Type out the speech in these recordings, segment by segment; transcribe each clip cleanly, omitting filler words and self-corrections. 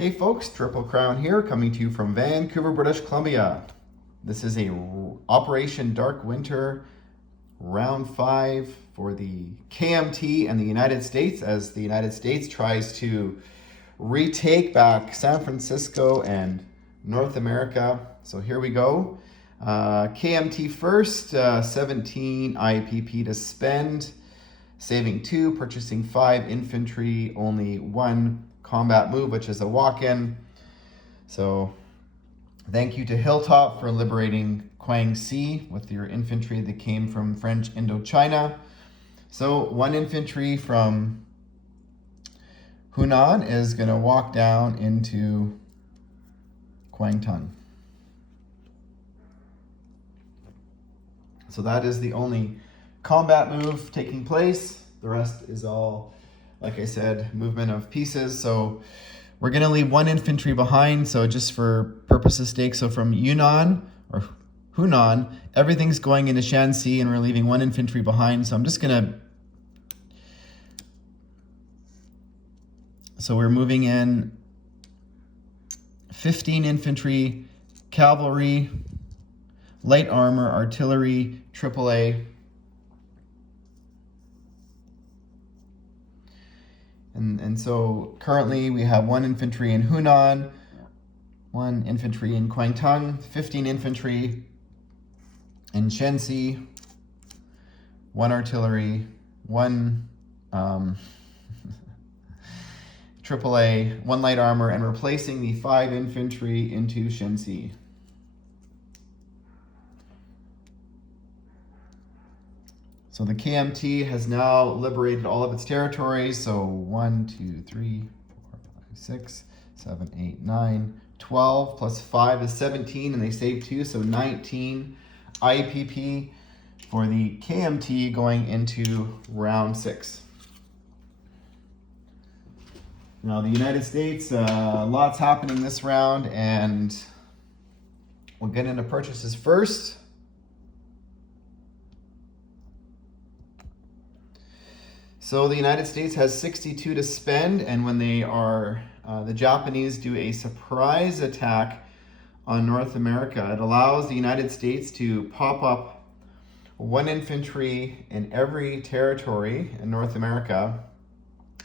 Hey folks, Triple Crown here, coming to you from Vancouver, British Columbia. This is a Operation Dark Winter round 5 for the KMT and the United States, as the United States tries to retake back San Francisco and North America. So here we go. KMT first, 17 IPP to spend, saving 2, purchasing 5 infantry, only 1 combat move, which is a walk-in. So thank you to Hilltop for liberating Guangxi with your infantry that came from French Indochina. So 1 infantry from Hunan is going to walk down into Guangtung. So that is the only combat move taking place. The rest is all, like I said, movement of pieces. So we're going to leave 1 infantry behind. So just for purposes' sake, so from Yunnan or Hunan, everything's going into Shanxi and we're leaving 1 infantry behind. So I'm just going to, so we're moving in 15 infantry, cavalry, light armor, artillery, AAA, and so currently we have 1 infantry in Hunan, 1 infantry in Guangtung, 15 infantry in Shanxi, 1 artillery, 1 AAA, 1 light armor, and replacing the 5 infantry into Shanxi. So the KMT has now liberated all of its territories. So 1, 2, 3, 4, 5, 6, 7, 8, 9, 12 plus 5 is 17, and they saved 2, so 19 IPP for the KMT going into round 6. Now the United States, lots happening this round, and we'll get into purchases first. So the United States has 62 to spend, and when they are, the Japanese do a surprise attack on North America, it allows the United States to pop up 1 infantry in every territory in North America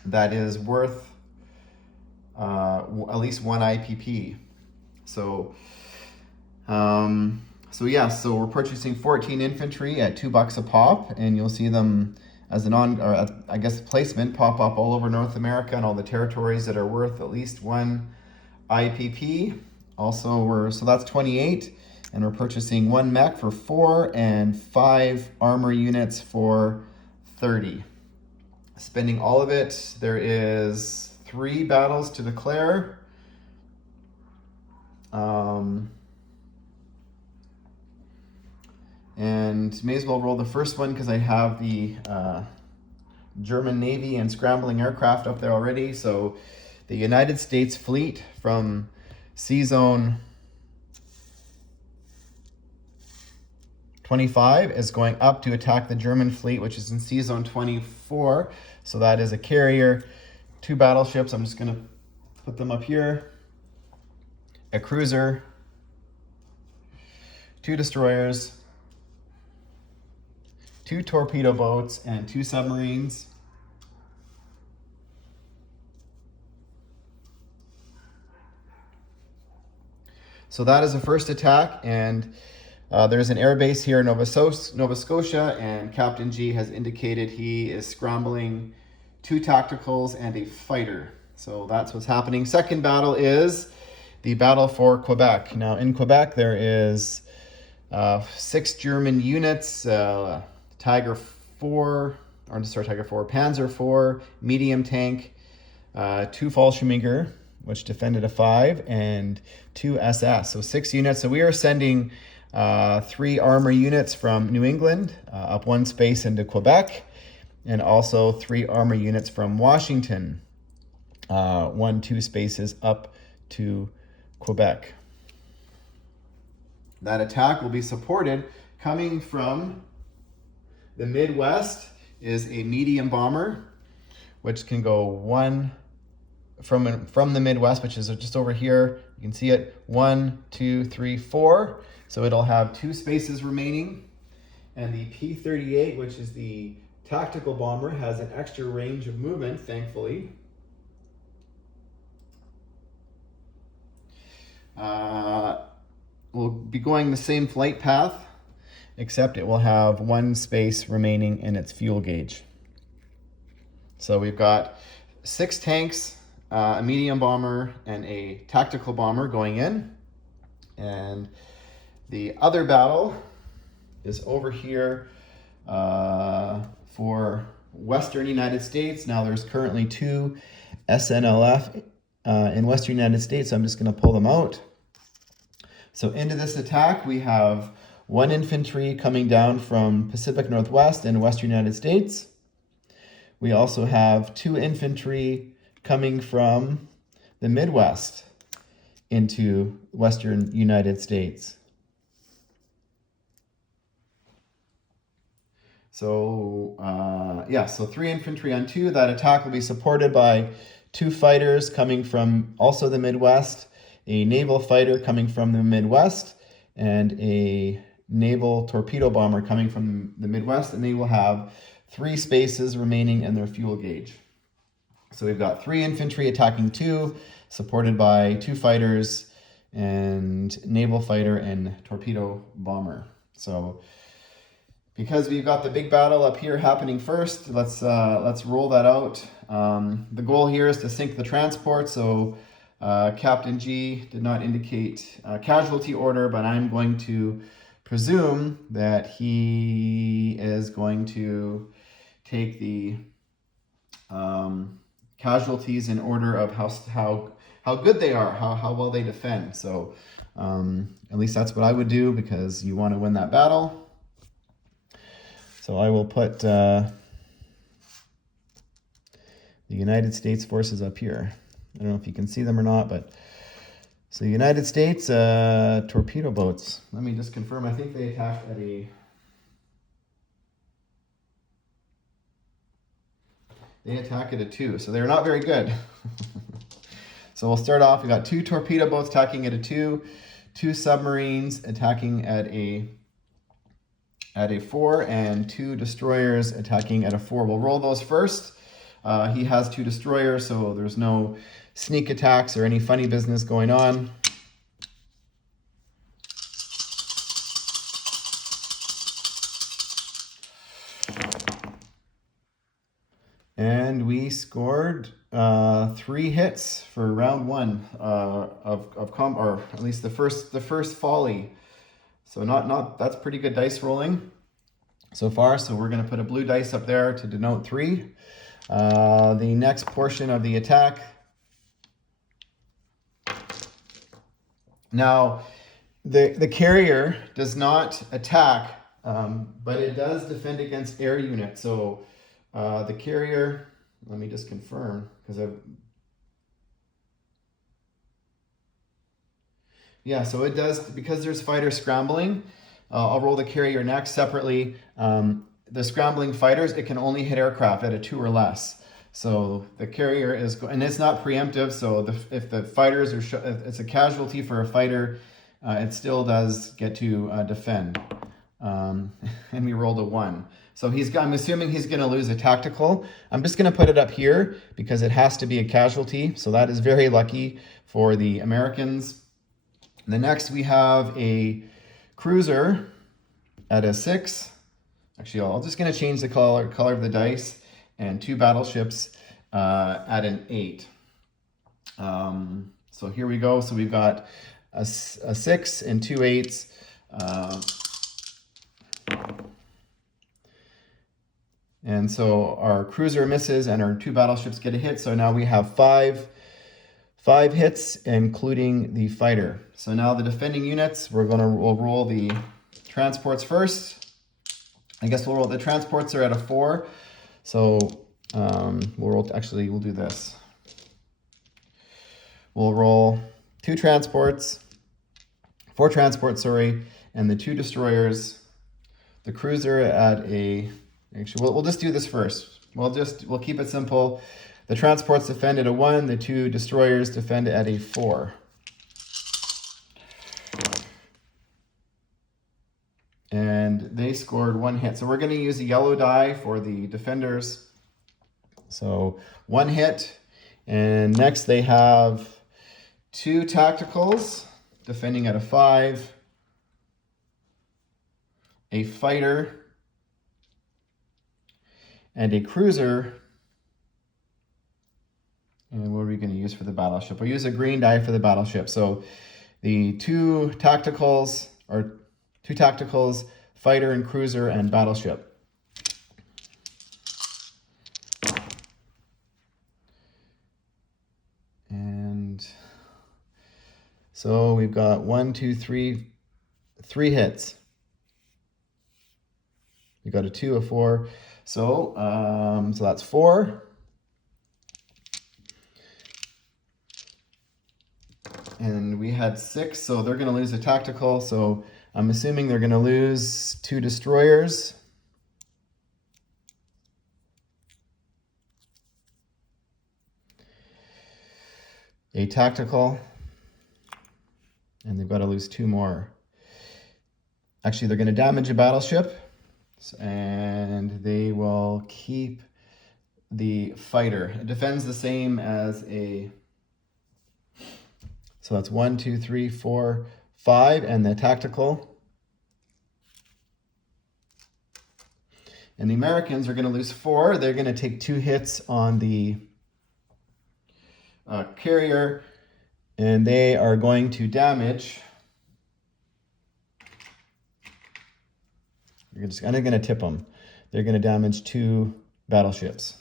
that is worth at least 1 IPP. So so we're purchasing 14 infantry at $2 a pop, and you'll see them as I guess placement pop up all over North America and all the territories that are worth at least 1 IPP. Also, so that's 28, and we're purchasing 1 mech for 4 and 5 armor units for 30. Spending all of it, there is 3 battles to declare. And may as well roll the first one because I have the German Navy and scrambling aircraft up there already. So the United States fleet from Sea Zone 25 is going up to attack the German fleet, which is in Sea Zone 24. So that is a carrier, 2 battleships. I'm just going to put them up here. A cruiser, 2 destroyers, 2 torpedo boats, and 2 submarines. So that is the first attack, and there's an air base here in Nova Scotia, and Captain G has indicated he is scrambling 2 tacticals and a fighter. So that's what's happening. Second battle is the battle for Quebec. Now in Quebec there is 6 German units, Tiger 4, Panzer 4, medium tank, 2 Fallschirmjäger, which defended a 5, and 2 SS, so 6 units. So we are sending 3 armor units from New England up 1 space into Quebec, and also 3 armor units from Washington, 2 spaces up to Quebec. That attack will be supported coming from the Midwest is a medium bomber, which can go 1, from the Midwest, which is just over here. You can see it, 1, 2, 3, 4. So it'll have 2 spaces remaining. And the P-38, which is the tactical bomber, has an extra range of movement, thankfully. Will be going the same flight path, except it will have 1 space remaining in its fuel gauge. So we've got 6 tanks, a medium bomber, and a tactical bomber going in. And the other battle is over here for Western United States. Now there's currently 2 SNLF in Western United States, so I'm just going to pull them out. So into this attack, we have 1 infantry coming down from Pacific Northwest and Western United States. We also have 2 infantry coming from the Midwest into Western United States. So, so 3 infantry on 2. That attack will be supported by 2 fighters coming from also the Midwest, a naval fighter coming from the Midwest, and a naval torpedo bomber coming from the Midwest, and they will have 3 spaces remaining in their fuel gauge. So we've got 3 infantry attacking 2, supported by 2 fighters and naval fighter and torpedo bomber. So because we've got the big battle up here happening first, let's roll that out. The goal here is to sink the transport, so Captain G did not indicate casualty order, but I'm going to presume that he is going to take the casualties in order of how good they are, how well they defend. So at least that's what I would do, because you want to win that battle. So I will put the United States forces up here. I don't know if you can see them or not, but so United States torpedo boats. Let me just confirm. I think they attacked at a... They attack at a 2, so they're not very good. So we'll start off. We got 2 torpedo boats attacking at a 2, 2 submarines attacking at a 4, and 2 destroyers attacking at a 4. We'll roll those first. He has 2 destroyers, so there's no sneak attacks or any funny business going on. And we scored 3 hits for round 1 or at least the first volley. So that's pretty good dice rolling so far. So we're going to put a blue dice up there to denote 3. The next portion of the attack. Now, the carrier does not attack, but it does defend against air units. So the carrier, let me just confirm, so it does, because there's fighter scrambling. I'll roll the carrier next separately. The scrambling fighters, it can only hit aircraft at a 2 or less. So the carrier is, and it's not preemptive. So if the fighters are, if it's a casualty for a fighter, it still does get to defend. And we rolled a 1. So I'm assuming he's going to lose a tactical. I'm just going to put it up here because it has to be a casualty. So that is very lucky for the Americans. The next we have a cruiser at a 6. Actually, I'm just going to change the color of the dice, and 2 battleships at an 8. So here we go. So we've got a 6 and 2 8s. And so our cruiser misses and our 2 battleships get a hit. So now we have 5 hits, including the fighter. So now the defending units, we'll roll the transports first. I guess we'll roll, the transports are at a 4. So we'll do this. We'll roll 4 transports, and the 2 destroyers. The cruiser at a, actually, we'll just do this first. We'll keep it simple. The transports defend at a 1, the 2 destroyers defend at a 4. And they scored 1 hit. So we're going to use a yellow die for the defenders. So 1 hit. And next they have 2 tacticals defending at a 5, a fighter, and a cruiser. And what are we going to use for the battleship? We'll use a green die for the battleship. So the 2 tacticals, fighter and cruiser and battleship. And so we've got 3 hits. We got a 2, a 4. So that's 4. And we had 6, so they're going to lose a tactical. So I'm assuming they're going to lose 2 destroyers. A tactical. And they've got to lose 2 more. Actually, they're going to damage a battleship. And they will keep the fighter. It defends the same as a... So that's 1, 2, 3, 4, 5, and the tactical. And the Americans are going to lose 4. They're going to take 2 hits on the carrier, and they are going to damage. I'm going to tip them. They're going to damage 2 battleships.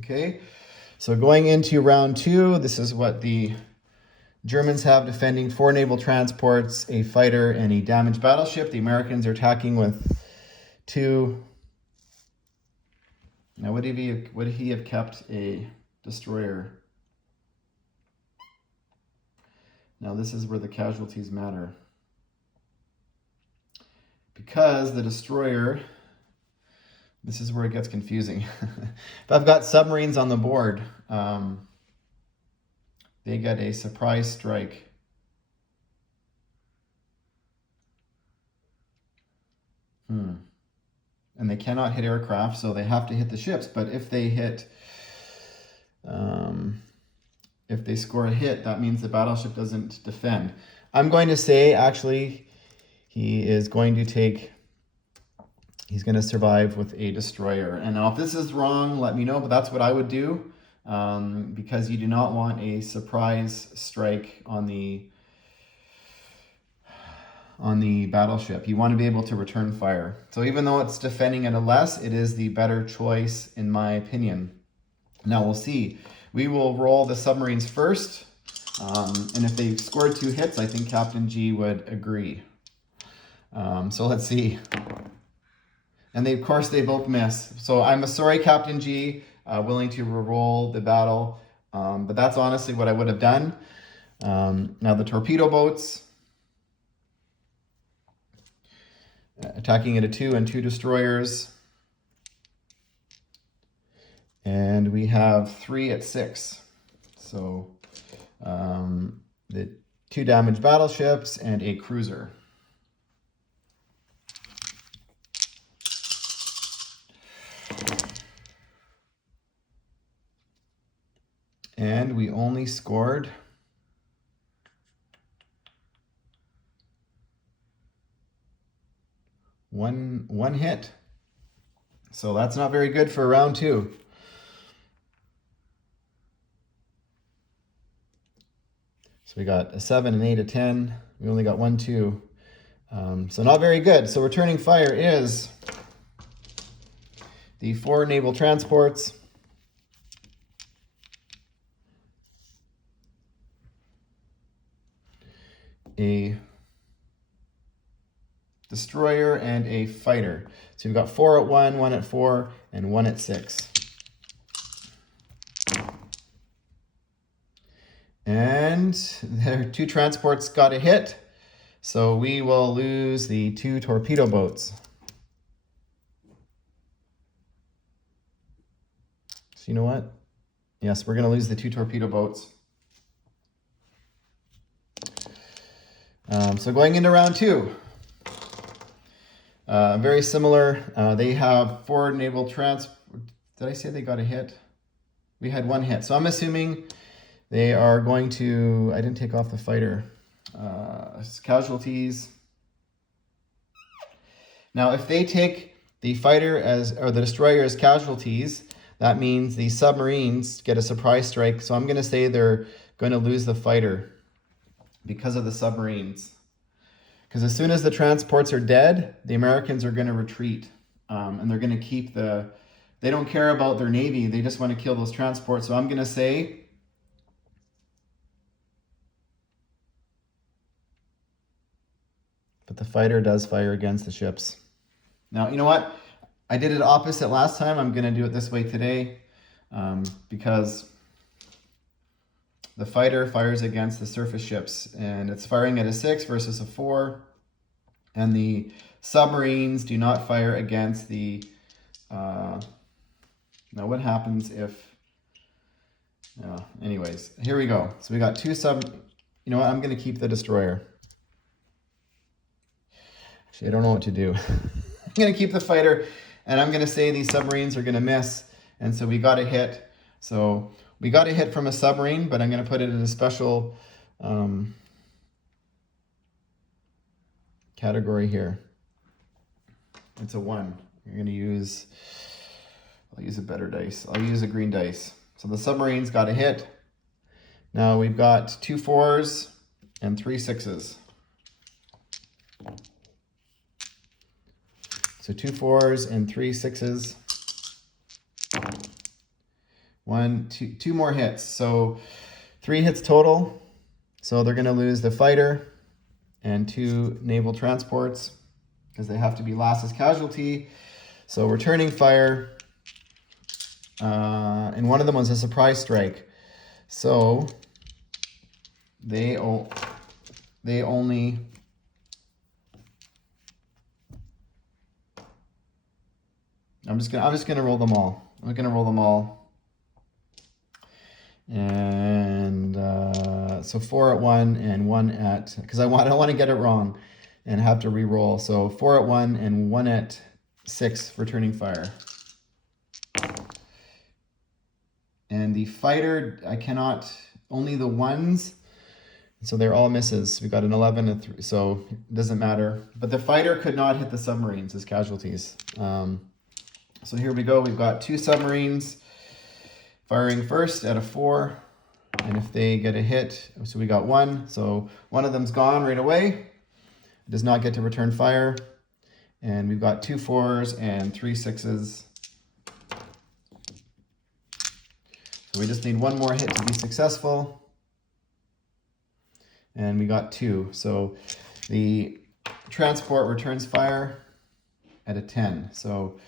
Okay. So going into round 2, this is what the Germans have defending: 4 naval transports, a fighter, and a damaged battleship. The Americans are attacking with 2. Now, would he have kept a destroyer? Now, this is where the casualties matter. Because the destroyer... This is where it gets confusing. If I've got submarines on the board, they get a surprise strike. And they cannot hit aircraft, so they have to hit the ships. But if they hit, if they score a hit, that means the battleship doesn't defend. I'm going to say, actually, he's going to survive with a destroyer. And now if this is wrong, let me know, but that's what I would do, because you do not want a surprise strike on the battleship. You want to be able to return fire. So even though it's defending at a less, it is the better choice in my opinion. Now we'll see. We will roll the submarines first, and if they scored 2 hits, I think Captain G would agree. So let's see. And of course, they both miss. So I'm sorry, Captain G, willing to re-roll the battle. But that's honestly what I would have done. Now the torpedo boats. Attacking at a 2 and 2 destroyers. And we have 3 at 6. So the 2 damaged battleships and a cruiser. And we only scored one hit. So that's not very good for round 2. So we got a 7, an 8, a 10. We only got 1, 2. So not very good. So returning fire is the 4 naval transports, a destroyer, and a fighter. So we've got 4 at 1, 1 at 4, and 1 at 6. And their 2 transports got a hit. So we will lose the 2 torpedo boats. So you know what? Yes, we're going to lose the 2 torpedo boats. So going into round 2. Very similar. They have 4 naval transport. Did I say they got a hit? We had 1 hit. So I'm assuming they are going to, I didn't take off the fighter. Casualties. Now, if they take the fighter or the destroyer as casualties, that means the submarines get a surprise strike. So I'm going to say they're going to lose the fighter because of the submarines. Because as soon as the transports are dead, the Americans are going to retreat. And they're going to keep they don't care about their Navy. They just want to kill those transports. So I'm going to say but the fighter does fire against the ships. Now, you know what? I did it opposite last time. I'm going to do it this way today because the fighter fires against the surface ships, and it's firing at a 6 versus a 4. And the submarines do not fire against the... now, what happens if... anyways, here we go. So we got 2 You know what? I'm going to keep the destroyer. Actually, I don't know what to do. I'm going to keep the fighter, and I'm going to say these submarines are going to miss. And so we got a hit. So we got a hit from a submarine, but I'm going to put it in a special category here. It's a 1. You're going to use, I'll use a better dice. I'll use a green dice. So the submarines got a hit. Now we've got 2 4s and 3 6s. So 2 4s and 3 6s. 2 more hits. So 3 hits total. So they're going to lose the fighter and 2 naval transports because they have to be last as casualty. So returning fire. And one of them was a surprise strike. So they only... I'm just gonna roll them all. I'm gonna roll them all. And so 4 at 1 and 1 at, because I don't want to get it wrong and have to re-roll. So 4 at 1 and 1 at 6 for turning fire. And the fighter, I cannot, only the 1s. So they're all misses. We got an 11 and 3, so it doesn't matter. But the fighter could not hit the submarines as casualties. So here we go. We've got 2 submarines firing first at a 4. And if they get a hit, so we got 1. So one of them's gone right away. It does not get to return fire. And we've got 2 4s and 3 6s. So we just need 1 more hit to be successful. And we got 2. So the transport returns fire at a 10. So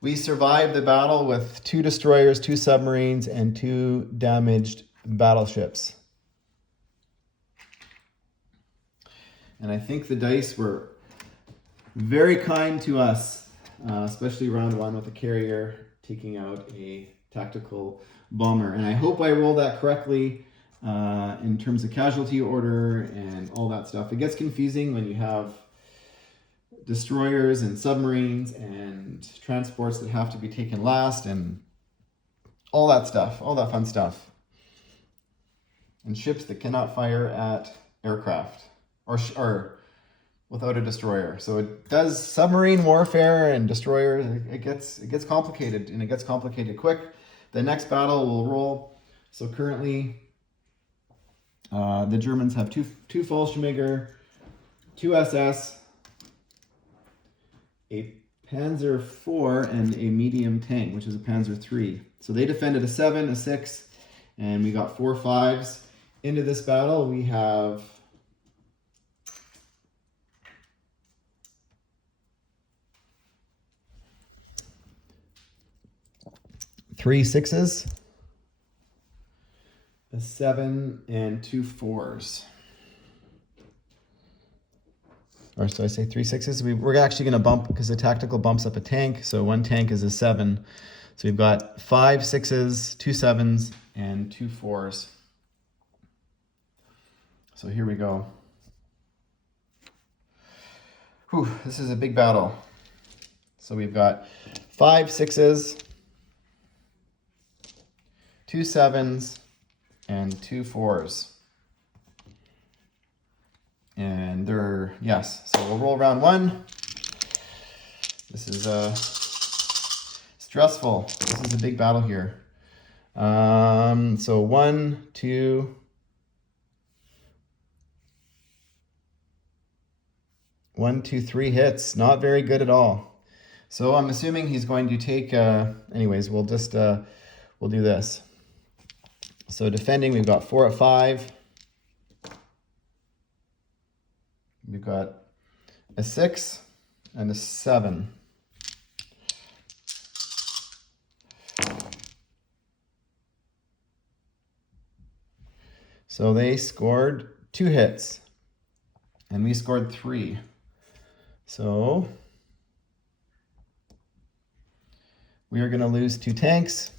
we survived the battle with 2 destroyers, 2 submarines, and 2 damaged battleships. And I think the dice were very kind to us, especially round 1 with the carrier taking out a tactical bomber. And I hope I rolled that correctly in terms of casualty order and all that stuff. It gets confusing when you have destroyers and submarines and transports that have to be taken last and all that stuff, all that fun stuff. And ships that cannot fire at aircraft or without a destroyer. So it does submarine warfare and destroyers. It gets complicated, and it gets complicated quick. The next battle will roll. So currently the Germans have two Fallschirmjäger, 2 SS, a Panzer IV, and a medium tank, which is a Panzer III. So they defended a 7, a 6, and we got 4 5s. Into this battle, we have three 6s, a 7, and 2 4s. Or so I say 3 6s. We're actually going to bump, because the tactical bumps up a tank. So 1 tank is a 7. So we've got 5 sixes, 2 sevens, and 2 fours. So here we go. Whew, this is a big battle. So we've got 5 sixes, 2 sevens, and 2 fours. And they're, yes, so we'll roll round 1. This is stressful. This is a big battle here. So 1, 2, 1, 2, 3 hits. Not very good at all. So I'm assuming he's going to take, anyways, we'll just, we'll do this. So defending, we've got 4 at 5. We've got a 6 and a 7. So they scored 2 hits, and we scored 3. So we are going to lose 2 tanks.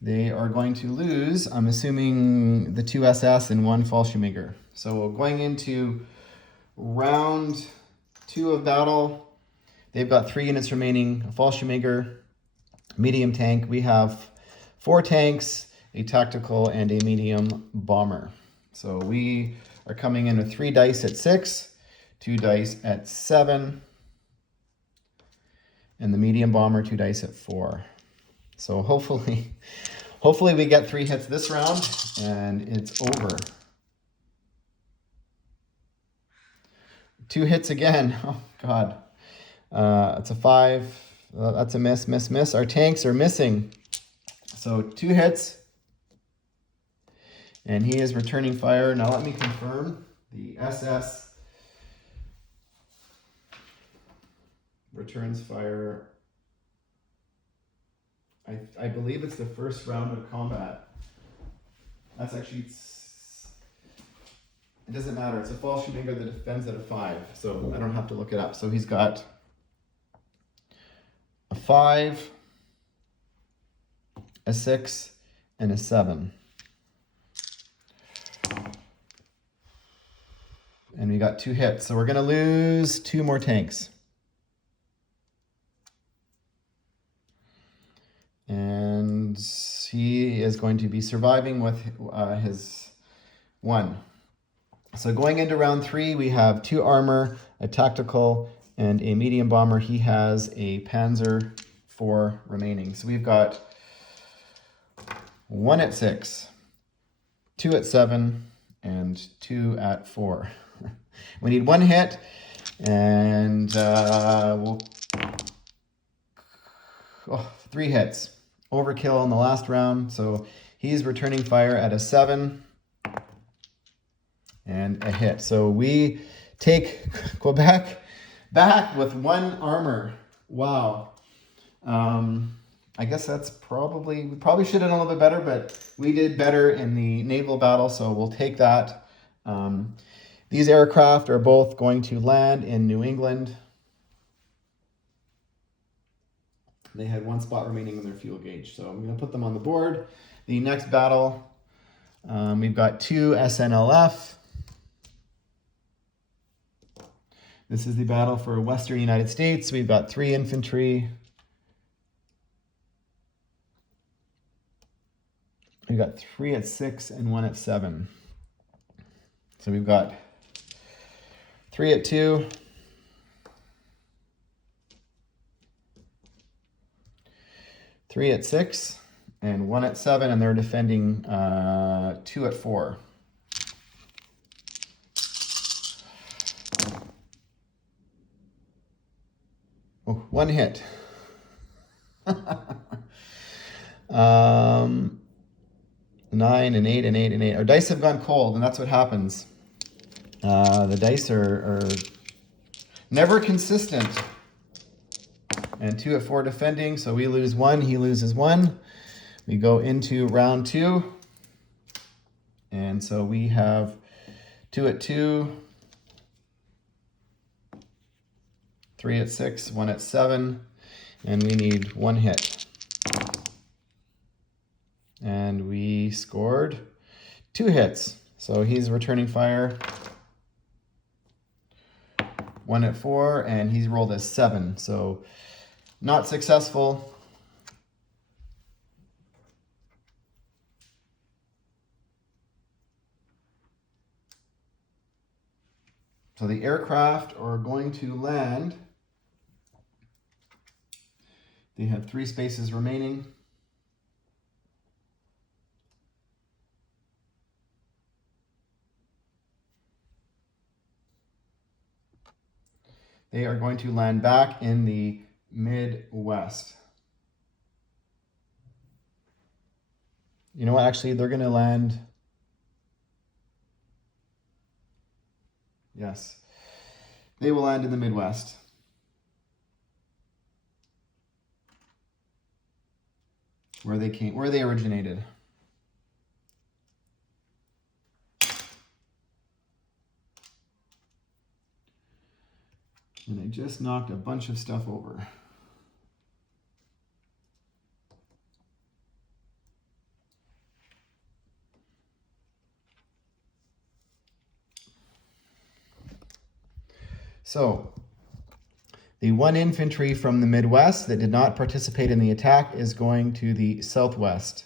They are going to lose, I'm assuming, the 2 SS and 1 Fallschirmjäger. So going into round 2 of battle, they've got 3 units remaining, a Fallschirmjäger, medium tank. We have 4 tanks, a tactical, and a medium bomber. So we are coming in with 3 dice at 6, 2 dice at 7, and the medium bomber 2 dice at 4. So hopefully we get 3 hits this round and it's over. 2 hits again. Oh God. It's a 5. That's a miss, miss, miss. Our tanks are missing. So 2 hits. And he is returning fire. Now let me confirm. The SS returns fire. I believe it's the first round of combat. That's actually, it doesn't matter. It's a Fallschirmjäger that defends at a 5, so I don't have to look it up. So he's got a 5, a 6, and a 7. And we got 2 hits, so we're going to lose 2 more tanks. And he is going to be surviving with his 1. So going into round 3, we have 2 armor, a tactical, and a medium bomber. He has a Panzer IV remaining. So we've got 1 at 6, 2 at 7, and 2 at 4. We need 1 hit, and we'll 3 hits. Overkill in the last round, so he's returning fire at a 7 and a hit. So we take Quebec back with 1 armor. Wow. I guess that's we probably should have done a little bit better, but we did better in the naval battle, so we'll take that. These aircraft are both going to land in New England. They had 1 spot remaining in their fuel gauge, so I'm going to put them on the board. The next battle, we've got 2 SNLF. This is the battle for Western United States. We've got 3 infantry. We've got 3 at 6 and 1 at 7. So we've got 3 at 2. 3 at 6 and 1 at 7, and they're defending 2 at 4. Oh, 1 hit. 9 and 8 and 8 and 8. Our dice have gone cold, and that's what happens. The dice are never consistent. And 2 at 4 defending, so we lose 1, he loses 1. We go into round 2. And so we have 2 at 2, 3 at 6, 1 at 7, and we need 1 hit. and we scored 2 hits. So he's returning fire. 1 at 4, and he's rolled a 7. So not successful. So the aircraft are going to land. They have 3 spaces remaining. They are going to land back in the Midwest. You know what? Actually, they're going to land. Yes. They will land in the Midwest. Where they originated. And I just knocked a bunch of stuff over. So, the 1 infantry from the Midwest that did not participate in the attack is going to the Southwest.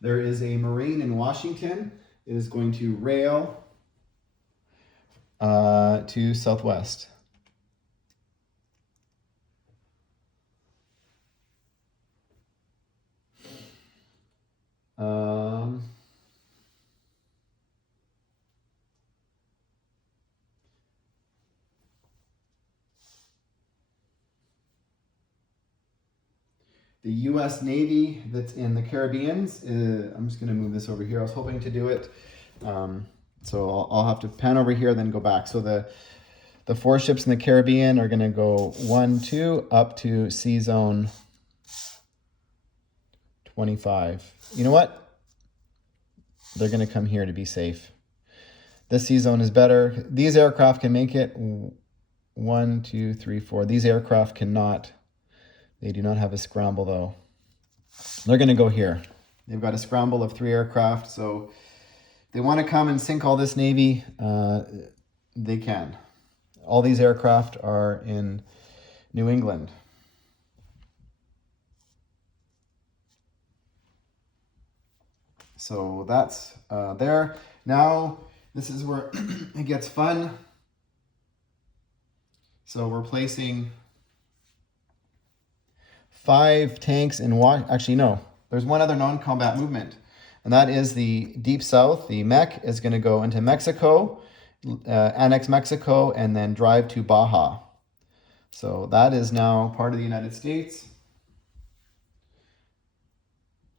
There is a Marine in Washington. It is going to rail to Southwest. The U.S. Navy that's in the Caribbean, I'm just going to move this over here. I was hoping to do it. So I'll have to pan over here, then go back. So the 4 ships in the Caribbean are going to go 1, 2, up to sea zone 25. You know what? They're going to come here to be safe. This sea zone is better. These aircraft can make it. 1, 2, 3, 4. These aircraft cannot. They do not have a scramble, though. They're going to go here. They've got a scramble of 3 aircraft, so if they want to come and sink all this Navy, they can. All these aircraft are in New England. So that's there. Now, this is where it gets fun. So we're placing 5 tanks in actually, no. There's one other non-combat movement, and that is the Deep South. The mech is going to go into Mexico, annex Mexico, and then drive to Baja. So that is now part of the United States.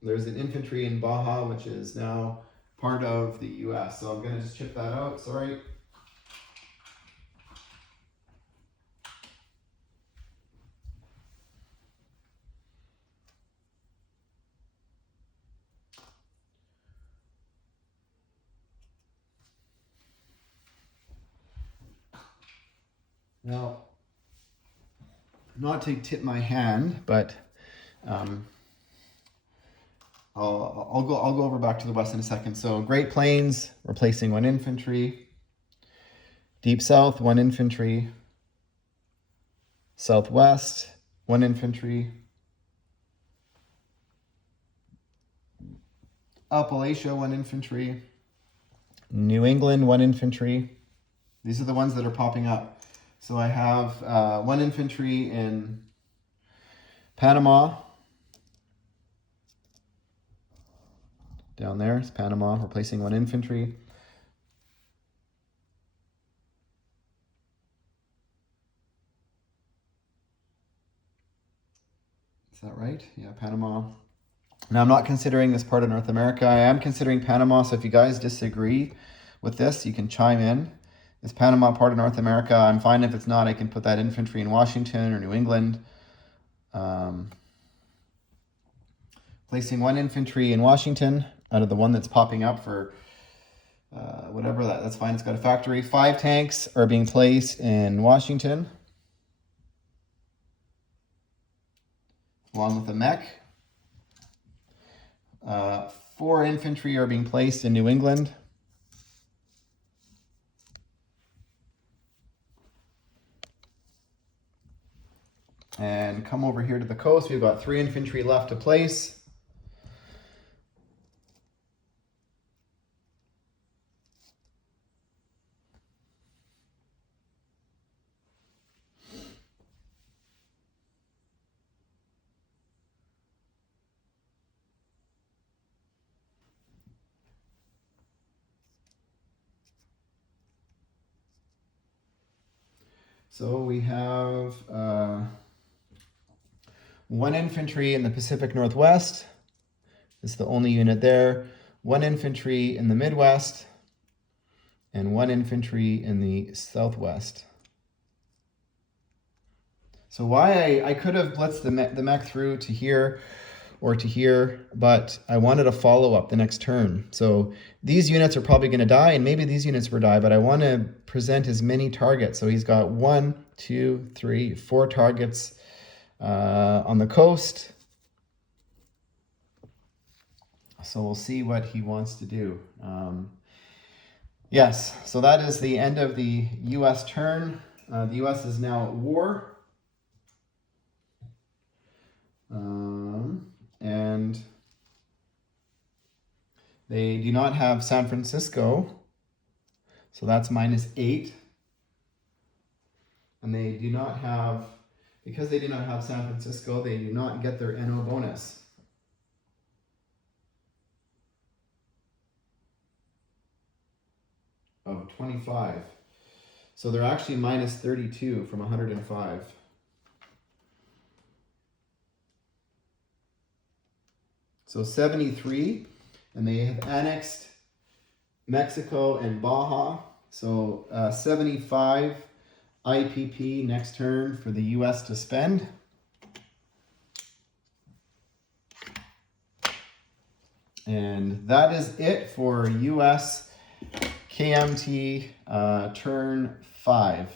There's an infantry in Baja, which is now part of the U.S. So I'm going to just chip that out. Sorry. Now, not to tip my hand, but I'll go over back to the west in a second. So Great Plains, replacing 1 infantry. Deep South, 1 infantry. Southwest, 1 infantry. Appalachia, 1 infantry. New England, 1 infantry. These are the ones that are popping up. So I have 1 infantry in Panama. Down there is Panama, replacing 1 infantry. Is that right? Yeah, Panama. Now, I'm not considering this part of North America. I am considering Panama, so if you guys disagree with this, you can chime in. Is Panama part of North America? I'm fine if it's not. I can put that infantry in Washington or New England. Placing 1 infantry in Washington out of the one that's popping up for whatever that's fine. It's got a factory. 5 tanks are being placed in Washington, along with a mech. 4 infantry are being placed in New England. And come over here to the coast. We've got 3 infantry left to place. So we have 1 infantry in the Pacific Northwest. This is the only unit there. 1 infantry in the Midwest and 1 infantry in the Southwest. So why I could have blitzed the mech through to here or to here, but I wanted to follow up the next turn. So these units are probably going to die, and maybe these units will die, but I want to present as many targets. So he's got 1, 2, 3, 4 targets on the coast. So we'll see what he wants to do. Yes, so that is the end of the U.S. turn. The U.S. is now at war. And they do not have San Francisco, so that's -8. And they do not have, because they do not have San Francisco, they do not get their NO bonus. Of 25. So they're actually -32 from 105. So 73, and they have annexed Mexico and Baja. So 75 IPP next turn for the US to spend. And that is it for US KMT turn 5.